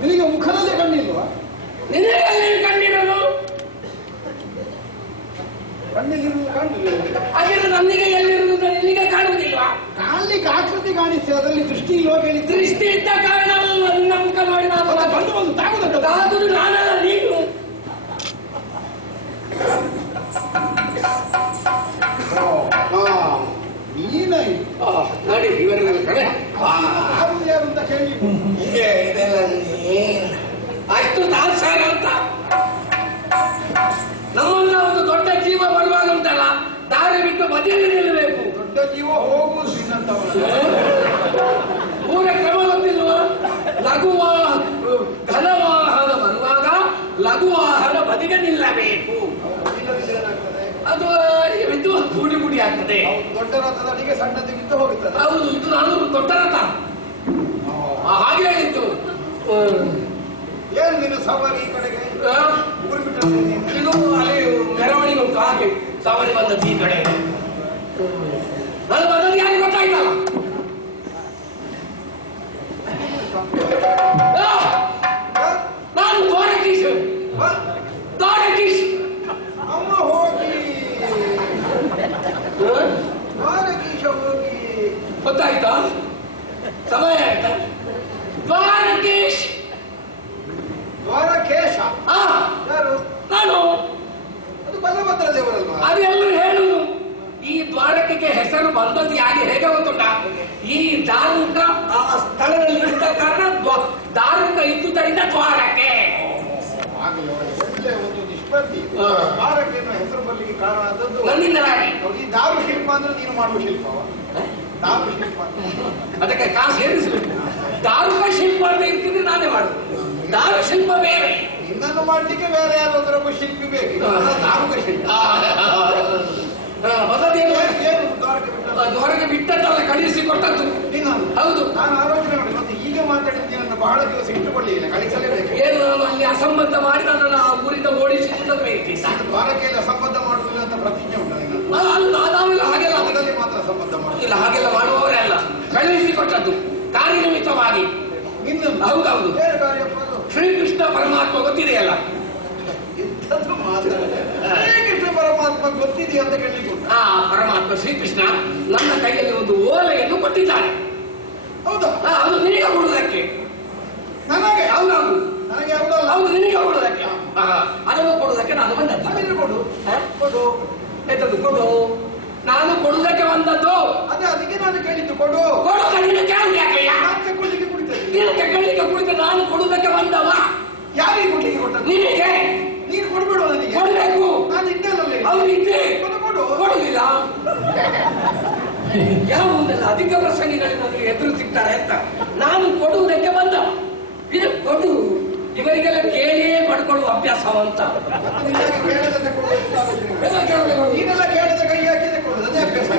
ನಿನಗೆ ಮುಖದಲ್ಲೇ ಕಣ್ಣಿಲ್ವಾ? ನಿನಗೆ ಕಣ್ಣಿರೋದು ಕಣ್ಣಿಲ್ಲಿರುವುದು ಕಾಣಲಿಲ್ಲ. ಹಾಗಿದ್ರೆ ನನಗೆ ಎಲ್ಲಿರುವುದು ನಿನಗೆ ಕಾಣುವುದಿಲ್ವಾ? ಕಾಣ್ಲಿಕ್ಕೆ ಆಕೃತಿ ಕಾಣಿಸ್ತದೆ, ಅದರಲ್ಲಿ ದೃಷ್ಟಿ ಇಲ್ವಾ ಕೇಳಿ? ದೃಷ್ಟಿ ಇದ್ದ ಕಾರಣ ನನ್ನ ಮುಖ ನೋಡಿ ನಾನು ಬಂದು ತಾಗುದಲ್ಲ. ತಾಗುದು ನಾನಲ್ಲ, ನೀನು. ನೋಡಿ ಇವರ ಕಡೆ ಯಾರು ಅಂತ ಕೇಳಿ ಅಷ್ಟು ದಾಸಾರ ಅಂತ ನಮ್ಮನ್ನ ಒಂದು ದೊಡ್ಡ ಜೀವ ಬರುವಾಗ ಉಂಟಲ್ಲ, ದಾರಿ ಬಿಟ್ಟು ಬದಿಯಲ್ಲಿ ನಿಲ್ಲಬೇಕು. ದೊಡ್ಡ ಜೀವ ಹೋಗುವುದು ಪೂರ ಕ್ರಮ ಗೊತ್ತಿಲ್ವ? ಘನವಾಹನ ಬರುವಾಗ ಲಘುವಾಹನ ಬದಿಗೆ ನಿಲ್ಲಬೇಕು. ಅದು ಬಿದ್ದು ಗುಡಿ ಗುಡಿ ಆಗ್ತದೆ. ದೊಡ್ಡ ರಥದಡಿಗೆ ಸಣ್ಣದು ಬಿದ್ದು ಹೋಗುತ್ತದೆ. ಹೌದು, ಇದು ನಾನು ದೊಡ್ಡ ರಥ ಹಾಗೆ ಹೇಳಿದ್ದು. ಏನು ನೀನು ಸವಾರಿ ಈ ಕಡೆಗೆ ಊರು ಬಿಟ್ಟು ಇದು ಅಲ್ಲಿ ಮೆರವಣಿಗೆ ಉಂಟು, ಹಾಗೆ ಸವಾರಿ ಬಂದದ್ದು ಈ ಕಡೆ. ನಾನು ಬಂದದ್ದು ಯಾರಿಗೆ ಗೊತ್ತಾಯ್ತಲ್ಲ. ನಾನು ದ್ವಾರಕೀಶ್ ಅಮ್ಮ ಹೋಗಿ ದ್ವಾರಕೀಶ ಹೋಗಿ ಗೊತ್ತಾಯ್ತಾ? ಸಮಯ ಆಯ್ತಾ? ದ್ವಾರಕೀಶ್ ದ್ವಾರಕೇಶ ಯಾರು? ನಾನು. ಅದು ಬಲಭದ್ರ ದೇವರಲ್ವಾ? ಅದೆಲ್ಲರೂ ಹೇಳುದು. ಈ ದ್ವಾರಕೆಗೆ ಹೆಸರು ಬಂದದ್ದು ಯಾಕೆ ಹೇಗೆ ಗೊತ್ತುಂಟ? ಈ ದಾರುಕ ಆ ಸ್ಥಳದಲ್ಲಿ ಇದ್ದ ಕಾರಣ ದಾರುಕ ಇದ್ದುದರಿಂದ ದ್ವಾರಕೆ. ಒಳ್ಳೆ ಒಂದು ನಿಷ್ಪತ್ತಿ. ದ್ವಾರಕೆ ಅನ್ನೋ ಹೆಸರು ಬರ್ಲಿಕ್ಕೆ ಕಾರಣ ಆದದ್ದು ನನ್ನಿಂದಲಾಗಿ. ಈ ದಾರು ಶಿಲ್ಪ ಅಂದ್ರೆ ನೀನು ಮಾಡುವ ಶಿಲ್ಪವ? ದಾರು ಶಿಲ್ಪ ಅದಕ್ಕೆ ಕಾಸು ಏರಿಸಬೇಕು. ದಾರುಕ ಶಿಲ್ಪ ಅಂತ ಇರ್ತೀನಿ, ನಾನೇ ಮಾಡುದು. ದಾರು ಶಿಲ್ಪ ಬೇರೆ, ಇನ್ನನ್ನು ಮಾಡ್ಲಿಕ್ಕೆ ಬೇರೆ ಯಾರಾದ್ರೊಬ್ಬ ಶಿಲ್ಪಿ ಬೇಕು. ದಾರುಕ ಶಿಲ್ಪ ದ್ವಾರಕೆ ಬಿಟ್ಟದ್ದಲ್ಲ, ಕಳಿಸಿ ಕೊಟ್ಟದ್ದು. ಹೌದು, ನಾನು ಆಲೋಚನೆ ಮಾಡಿ ಮತ್ತೆ ಈಗ ಮಾತಾಡಿದ್ದೀನಿ. ನನ್ನ ಬಹಳ ದಿವಸ ಇಟ್ಟುಕೊಳ್ಳಿಲ್ಲ, ಕಳಿಸಲೇಬೇಕು. ಏನು ನಾನು ಅಲ್ಲಿ ಅಸಂಬದ್ಧ ಮಾಡಿ ನನ್ನನ್ನು ಆ ಊರಿಂದ ಓಡಿಸಿದ ಬೇಕಿ. ದ್ವಾರಕೆಯಲ್ಲಿ ಅಸಂಬದ್ಧ ಮಾಡುವುದಿಲ್ಲ ಅಂತ ಪ್ರತಿಜ್ಞೆ ಉಂಟು. ನಾವೆಲ್ಲ ಹಾಗೆಲ್ಲ ಮಾತ್ರ ಅಸಂಬದ್ಧ ಮಾಡುತ್ತಿಲ್ಲ, ಹಾಗೆಲ್ಲ ಮಾಡುವವರೇ ಅಲ್ಲ. ಕಳುಹಿಸಿ ಕೊಟ್ಟದ್ದು ಕಾರ್ಯನಿಮಿತ್ತವಾಗಿ. ಹೌದೌದು, ಶ್ರೀಕೃಷ್ಣ ಪರಮಾತ್ಮ ಗೊತ್ತಿದೆಯಲ್ಲ. ಶ್ರೀಕೃಷ್ಣ ಪರಮಾತ್ಮ ಗೊತ್ತಿದೆಯಾ ಅಂತ ಕೇಳಲಿಕ್ಕೆ ಆ ಪರಮಾತ್ಮ ಶ್ರೀಕೃಷ್ಣ ನನ್ನ ಕೈಯಲ್ಲಿ ಒಂದು ಓಲೆಯನ್ನು ಕೊಟ್ಟಿದ್ದಾನೆ. ಹೌದಾ? ಅದು ನಿನಗೆ ಕೊಡುವುದಕ್ಕೆ. ನನಗೆ? ಹೌದೌದು, ನನಗೆ ಯಾವುದಲ್ಲ. ಹೌದು, ನಿನಗೆ ಕೊಡುವುದಕ್ಕೆ. ಅದನ್ನು ಕೊಡುವುದಕ್ಕೆ ನಾನು ಬಂದದ್ದು. ಕೊಡು ಕೊಡು ಎಂತದ್ದು ಕೊಡು? ನಾನು ಕೊಡುವುದಕ್ಕೆ ಬಂದದ್ದು. ಅದೇ ಅದಕ್ಕೆ ನಾನು ಕೇಳಿದ್ದು. ಕೊಡು ಕೊಡು. ನೀನು ಕೇಳಿ ಯಾಕೆಯ? ನಾನು ತಗೊಳ್ಳಿಕ್ಕೆ ಕುಡಿತೇನೆ. ನೀನು ತಗೊಳ್ಳಿಕ್ಕೆ ಕುಳಿತ ನಾನು ಕೊಡುವುದಕ್ಕೆ ಬಂದವ. ಯಾರಿಗೆ ಕೊಡ್ಲಿಕ್ಕೆ ಕೊಟ್ಟದ್ದು? ನಿನಗೆ. ನೀನು ಕೊಡ್ಬೇಡ ನನಗೆ. ಕೊಡ್ಬೇಕು. ನಾನು ಇದ್ದೇನಲ್ಲ. ಅವ್ರು ಇದ್ದೆ ಕೊಡು. ಕೊಡುದಿಲ್ಲ. ಯಾವ ಒಂದೆಲ್ಲ ಅಧಿಕ ಪ್ರಸಂಗಿಗಳಿಗೆ ನನಗೆ ಎದುರು ಸಿಗ್ತಾರೆ ಅಂತ ನಾನು ಕೊಡುವುದಕ್ಕೆ ಬಂದ. ಇದು ಕೊಡು. ಇವರಿಗೆಲ್ಲ ಕೇಳಿಯೇ ಪಡ್ಕೊಳ್ಳುವ ಅಭ್ಯಾಸವಂತ. ನೀನೆಲ್ಲ ಕೇಳಿದ ಕೈ ಹಾಕಿದೆ ಕೊಡುದು, ಅದೇ ಅಭ್ಯಾಸ.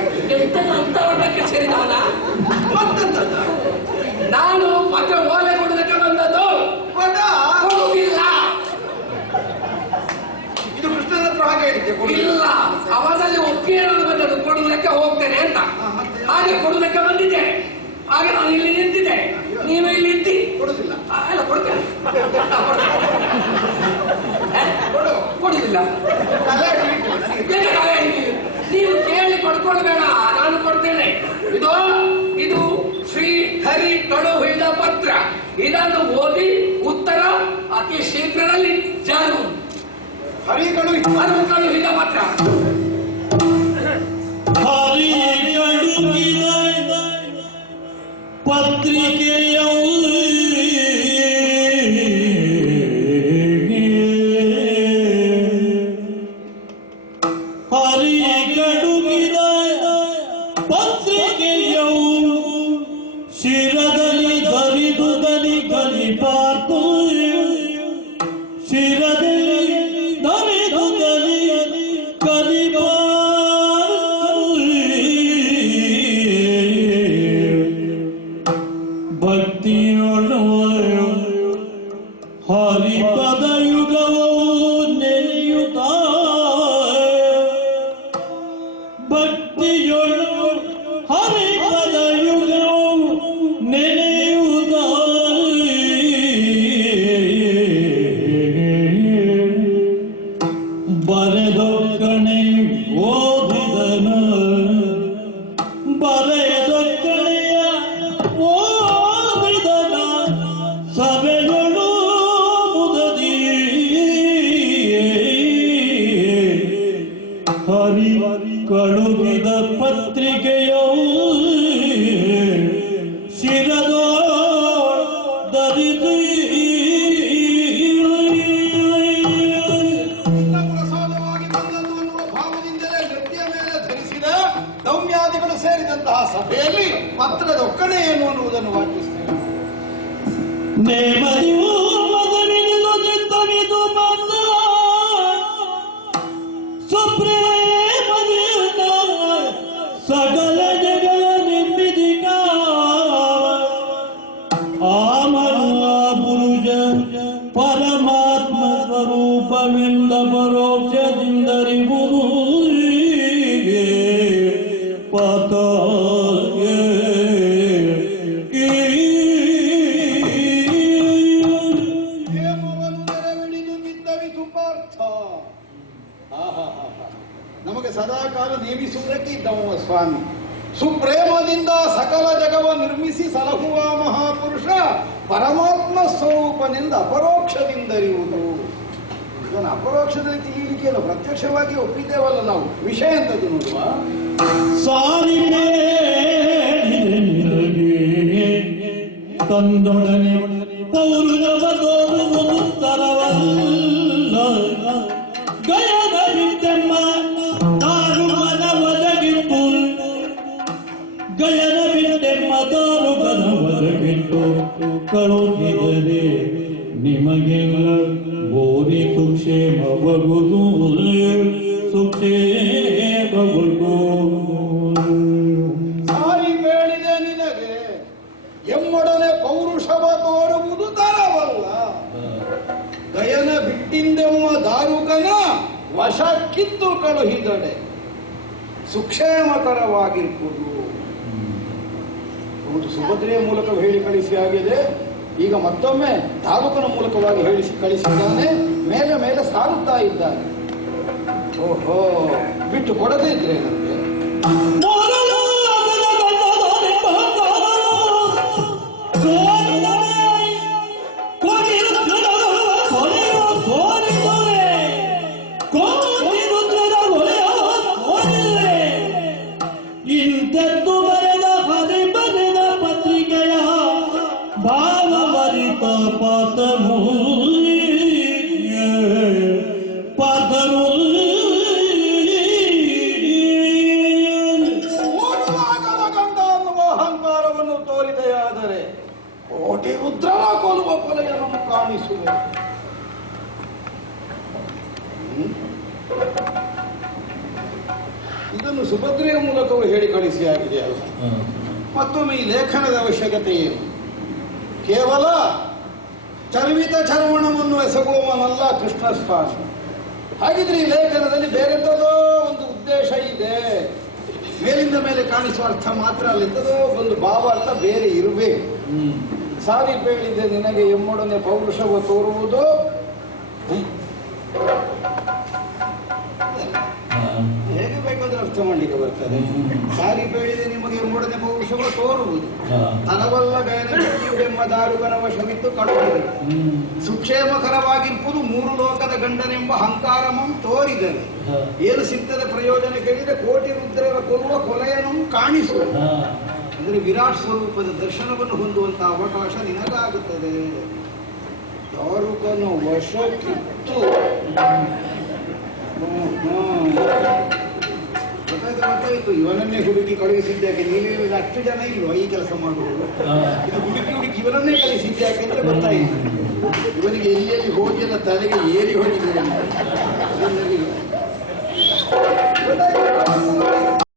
ಅಂತವನ್ನಕ್ಕೆ ಸೇರಿದವನ ಮತ್ತಂತದ್ದು. ನಾನು ಮತ್ತೆ ಓಲೆ ಕೊಡುವುದಕ್ಕೆ ಬಂದದ್ದು. ಕೊಡುವುದಿಲ್ಲ. ಇದು ಕೃಷ್ಣನ ಹತ್ರ ಹಾಗೆ ಹೇಳಿದ್ದೆ. ಇಲ್ಲ, ಅವನಲ್ಲಿ ಒಪ್ಪಿಗೆ ಬಂದದ್ದು. ಕೊಡುವುದಕ್ಕೆ ಹೋಗ್ತೇನೆ ಅಂತ. ಹಾಗೆ ಕೊಡುವುದಕ್ಕೆ ಬಂದಿದ್ದೇನೆ. ಹಾಗೆ ನಾನು ಇಲ್ಲಿ ನಿಂತಿದ್ದೇನೆ, ನೀನು ಇಲ್ಲಿ ಇದ್ದಿ. ಕೊಡುದಿಲ್ಲ. ಅಲ್ಲ, ಕೊಡ್ತೇನೆ. ಕೊಡುದಿಲ್ಲ. ನೀವು ಕೇಳಿ ಪಡ್ಕೊಳ್ಬೇಡ, ನಾನು ಕೊಡ್ತೇನೆ. ಇದು ಶ್ರೀ ಹರಿ ಕಳುಹಿದ ಪತ್ರ. ಇದನ್ನು ಓದಿ ಉತ್ತರ ಅತಿ ಶೀಘ್ರದಲ್ಲಿ ಜಾರು. ಹರಿ ಕಳುಹಿದ ಪತ್ರ. ಹರಿ ಕಳುಹಿದ ಪತ್ರಿಕೆಯ ಶಿರದಲ್ಲಿ ಧರಿದುದಲಿ ಗಲಿಪಾರ್ತು ಶಿರದಲ್ಲಿ ಧರಿದುದಲಿ ಭಕ್ತಿಯೊಳು ಹರಿಪದ ಯುಗವು ನೆನೆಯುತ್ತ ಭಕ್ತಿಯೊಳು ಹರಿಪದ ಯುಗವು ನೆನೆಯುತ್ತ ನೇಮದಿಯು ಮದವಿನಿದು ಚಿತ್ತವಿದು ಬಂದ ಸುಪ್ರೇಮದಿಂದ ಸಕಲ ಜಗವ ನಿರ್ಮಿಸಿಕ ಆಮನ ಪುರುಷ ಪರಮಾತ್ಮ ಸ್ವರೂಪವಿಂದ ಪರೋಕ್ಷದಿಂದರಿವುದು ಪತ ನಮಗೆ ಸದಾಕಾಲ ನೇಮಿಸುವುದಕ್ಕೆ ಇದ್ದವ ಸ್ವಾಮಿ. ಸುಪ್ರೇಮದಿಂದ ಸಕಲ ಜಗವ ನಿರ್ಮಿಸಿ ಸಲಹುವ ಮಹಾಪುರುಷ ಪರಮಾತ್ಮ ಸ್ವರೂಪನಿಂದ ಅಪರೋಕ್ಷದಿಂದರಿಯುವುದು. ಇದನ್ನು ಅಪರೋಕ್ಷದಲ್ಲಿ ತಿಳಿಯಲಿಕ್ಕೆ ಪ್ರತ್ಯಕ್ಷವಾಗಿ ಒಪ್ಪಿದ್ದೇವಲ್ಲ ನಾವು. ವಿಷಯ ಎಂತದ್ದು ನೋಡುವ. ತಂದೊಡನೆ ಪೌರುಷವ ತೋರುವುದು ತರವಲ್ಲ ಗಯದ ಬಿಟ್ಟೆಮ್ಮ ತಾರುಗನ ಒದಗಿತ್ತು ಗಯದ ಬಿಟ್ಟೆಮ್ಮ ತಾರುಗನ ಒದಗಿತ್ತು ಕಳುಹಿದರೆ ನಿಮಗೆಲ್ಲ ಬೋರಿ ಸುಕ್ಷೇಮಬಹುದು ಸುಕ್ಷೇಮಬಹುದು. ಸಾರಿ ಬೇಡಿದೆ ನಿನಗೆ ಎಮ್ಮೊಡನೆ ಪೌರುಷವ ತೋರುವುದು ತರವಲ್ಲ. ಗಯನ ಬಿಟ್ಟಿಂದೆಮ್ಮ ದಾರುಕನ ವಶಕ್ಕಿತ್ತು ಕಳುಹಿದಡೆ ಸುಕ್ಷೇಮಕರವಾಗಿರ್ಬೋದು. ಹೌದು, ಸುಭದ್ರೆಯ ಮೂಲಕ ಹೇಳಿ ಕಳಿಸಿ ಆಗಿದೆ. ಈಗ ಮತ್ತೊಮ್ಮೆ ದಾರುಕನ ಮೂಲಕವಾಗಿ ಹೇಳಿ ಕಳಿಸಿದ್ದಾನೆ. ಮೇಲೆ ಮೇಲೆ ಸಾರುತ್ತಾ ಇದ್ದಾನೆ. ಓಹೋ, ಬಿಟ್ಟು ಕೊಡದೇ ಇದ್ರೆ ನನಗೆ ಇಂಥದ್ದು ಬರೆದ ಹರಿ ಬರೆದ ಪತ್ರಿಕೆಯ ಭಾವವರಿತ ಪಾತಮು ಪಾತರು ಗಂಧ ಅನ್ನುವ ಅಹಂಕಾರವನ್ನು ತೋರಿದೆಯಾದರೆ ಕೋಟಿ ರುದ್ರನ ಕೊಲ್ಲುವ ಕೊಲೆಯನ್ನು ಕಾಣಿಸುವೆ. ಇದನ್ನು ಸುಭದ್ರೆಯ ಮೂಲಕವೂ ಹೇಳಿ ಕಳಿಸಿ ಆಗಿದೆ ಅಲ್ಲ. ಮತ್ತೊಮ್ಮೆ ಈ ಲೇಖನದ ಅವಶ್ಯಕತೆ ಏನು? ಕೇವಲ ಚರ್ವಿತ ಚರ್ವಣವನ್ನು ಎಸಗುವವನಲ್ಲ ಕೃಷ್ಣ ಸ್ವಾಮಿ. ಹಾಗಿದ್ರೆ ಈ ಲೇಖನದಲ್ಲಿ ಬೇರೆಂಥದೋ ಒಂದು ಉದ್ದೇಶ ಇದೆ. ಮೇಲಿಂದ ಮೇಲೆ ಕಾಣಿಸುವ ಅರ್ಥ ಮಾತ್ರ ಅಲ್ಲ, ಎಂಥದೋ ಒಂದು ಭಾವ ಅರ್ಥ ಬೇರೆ ಇರಬೇಕು. ಸಾರಿ ಬೇಳಿದೆ ನಿನಗೆ ಎಮ್ಮೊಡನೆ ಪೌರುಷವ ತೋರುವುದು ಹೇಗೆ ಬೇಕಾದ್ರೂ ಅರ್ಥ ಮಾಡ್ಲಿಕ್ಕೆ ಬರ್ತದೆ. ಸಾರಿ ಬೇಳಿದೆ ನಿಮಗೆ ಎಮ್ಮೊಡನೆ ಪೌರುಷವ ತೋರುವುದು ತನವಲ್ಲ ಗಯನೆಂಬ ದಾರುಗನ ವಶವಿತ್ತು ಕಳುಹಿದರು ಸುಕ್ಷೇಮಕರವಾಗಿರ್ಪುದು ಮೂರು ಲೋಕದ ಗಂಡನೆಂಬ ಅಹಂಕಾರಮಂ ತೋರಿದರೆ ಏನು ಸಿಗ್ತದೆ ಪ್ರಯೋಜನ ಕೇಳಿದರೆ ಕೋಟಿ ರುದ್ರರ ಕೊಲ್ಲುವ ಕೊಲೆಯನ್ನು ಕಾಣಿಸುವ. ಅಂದರೆ ವಿರಾಟ್ ಸ್ವರೂಪದ ದರ್ಶನವನ್ನು ಹೊಂದುವಂತಹ ಅವಕಾಶ ನಿನಗಾಗುತ್ತದೆ. ದಾರುಕನ ವಶಕ್ಕಿತ್ತು. ಗೊತ್ತಾಯ್ತು. ಇವನನ್ನೇ ಹುಡುಕಿ ಕಳುಹಿಸಿದ್ದಾಕೆ. ನೀವೇ ಅಷ್ಟು ಜನ ಇಲ್ವಾ ಈ ಕೆಲಸ ಮಾಡುವುದು? ಇದು ಹುಡುಕಿ ಹುಡುಕಿ ಇವನನ್ನೇ ಕಳಿಸಿದ್ದಾಕೆ ಅಂದ್ರೆ ಗೊತ್ತಾಯಿತು. ಇವನಿಗೆ ಎಲ್ಲಿ ಹೋಗಿ ಎಲ್ಲ ತಲೆಗೆ ಏರಿ ಹೊಡಿದೆ.